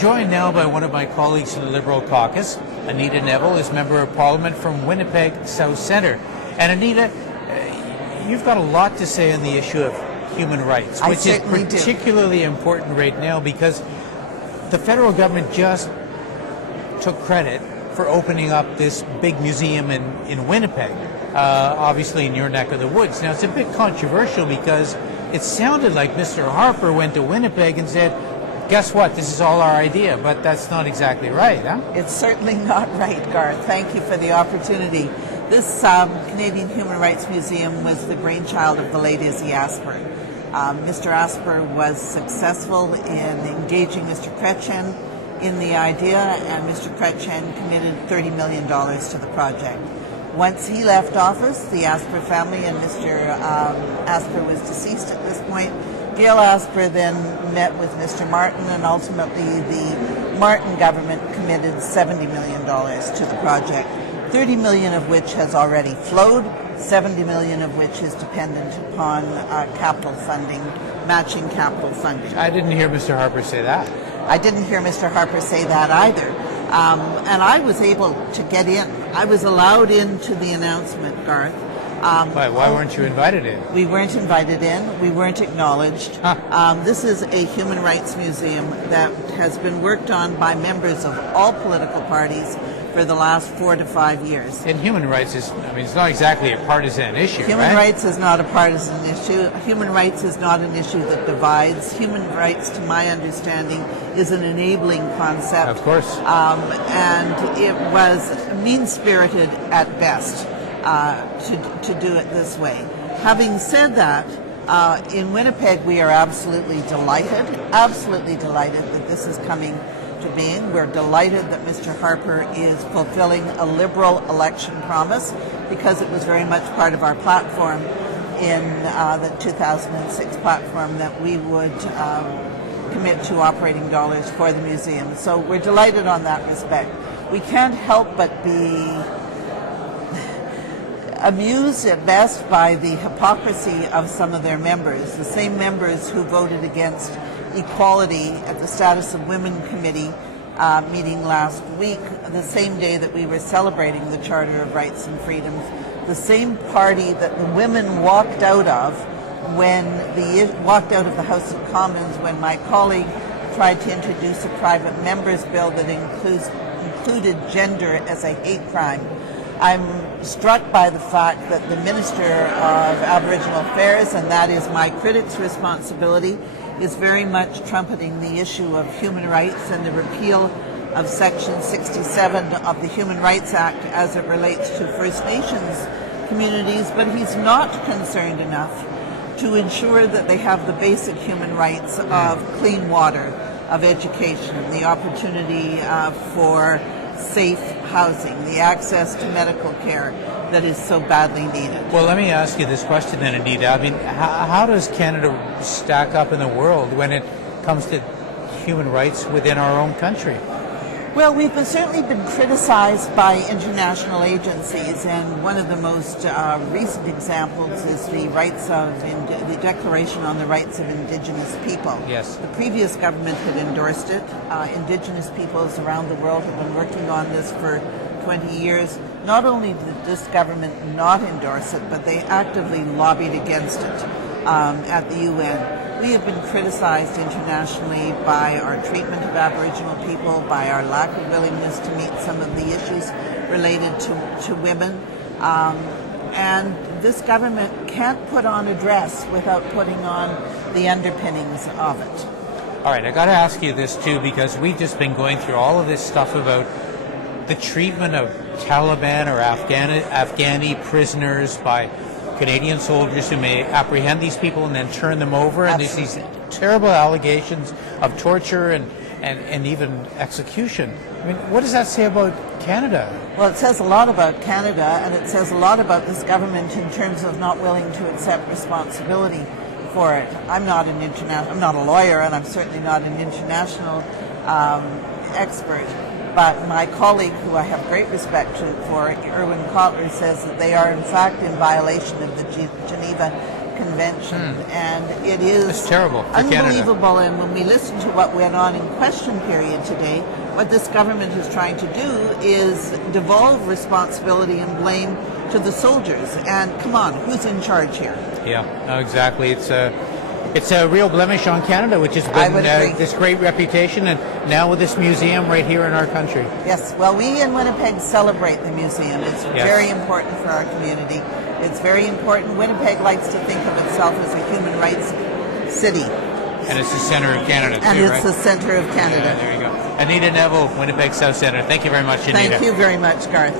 joined now by one of my colleagues in the Liberal caucus. Anita Neville is Member of Parliament from Winnipeg South Centre. And Anita, you've got a lot to say on the issue of human rights, which is particularly important right now because the federal government just took credit for opening up this big museum in Winnipeg, obviously in your neck of the woods. Now, it's a bit controversial because it sounded like Mr. Harper went to Winnipeg and said, guess what, this is all our idea, but that's not exactly right, huh? It's certainly not right, Garth. Thank you for the opportunity. This Canadian Human Rights Museum was the brainchild of the late Izzy Asper. Mr. Asper was successful in engaging Mr. Chrétien in the idea, and Mr. Chrétien committed $30 million to the project. Once he left office, the Asper family, and Mr. Asper was deceased at this point, Gail Asper then met with Mr. Martin, and ultimately the Martin government committed $70 million to the project, $30 million of which has already flowed, $70 million of which is dependent upon capital funding, matching capital funding. I didn't hear Mr. Harper say that. I didn't hear Mr. Harper say that either. And I was able to get in. I was allowed into the announcement, Garth. Why weren't you invited in? We weren't invited in. We weren't acknowledged. This is a human rights museum that has been worked on by members of all political parties for the last 4 to 5 years. And human rights is, I mean, it's not exactly a partisan issue, Human rights is not a partisan issue. Human rights is not an issue that divides. Human rights, to my understanding, is an enabling concept. Of course. And it was mean-spirited at best to do it this way. Having said that, in Winnipeg we are absolutely delighted that this is coming to being. We're delighted that Mr. Harper is fulfilling a Liberal election promise because it was very much part of our platform in the 2006 platform that we would commit to operating dollars for the museum. So we're delighted on that respect. We can't help but be amused at best by the hypocrisy of some of their members, the same members who voted against equality at the Status of Women Committee meeting last week, the same day that we were celebrating the Charter of Rights and Freedoms, the same party that the women walked out of the House of Commons when my colleague tried to introduce a private member's bill that included gender as a hate crime. I'm struck by the fact that the Minister of Aboriginal Affairs, and that is my Critic's responsibility, is very much trumpeting the issue of human rights and the repeal of Section 67 of the Human Rights Act as it relates to First Nations communities, but he's not concerned enough to ensure that they have the basic human rights of clean water, of education, the opportunity for safe housing, the access to medical care that is so badly needed. Well, let me ask you this question then, Anita. I mean, how does Canada stack up in the world when it comes to human rights within our own country? Well, we've certainly been criticized by international agencies, and one of the most recent examples is the Declaration on the Rights of Indigenous People. Yes. The previous government had endorsed it. Indigenous peoples around the world have been working on this for 20 years. Not only did this government not endorse it, but they actively lobbied against it at the UN. We have been criticized internationally by our treatment of Aboriginal people, by our lack of willingness to meet some of the issues related to women. And this government can't put on a dress without putting on the underpinnings of it. All right, I got to ask you this too, because we've just been going through all of this stuff about the treatment of Taliban or Afghani prisoners by Canadian soldiers who may apprehend these people and then turn them over. And there's these terrible allegations of torture and even execution. I mean, what does that say about Canada? Well, it says a lot about Canada, and it says a lot about this government in terms of not willing to accept responsibility for it. I'm not a lawyer, and I'm certainly not an international expert. But my colleague, who I have great respect for, Irwin Kotler, says that they are in fact in violation of the Geneva convention, and it is It's terrible for unbelievable. And when we listen to what went on in question period today, what this government is trying to do is devolve responsibility and blame to the soldiers. And come on, who's in charge here? Yeah, no, exactly. It's a real blemish on Canada, which has been this great reputation, and now with this museum right here in our country. Yes, well, we in Winnipeg celebrate the museum. It's very important for our community. It's very important. Winnipeg likes to think of itself as a human rights city. And it's the centre of Canada, too, and it's right? the centre of Canada. Yeah, there you go. Anita Neville, Winnipeg South Centre. Thank you very much, Anita. Thank you very much, Garth.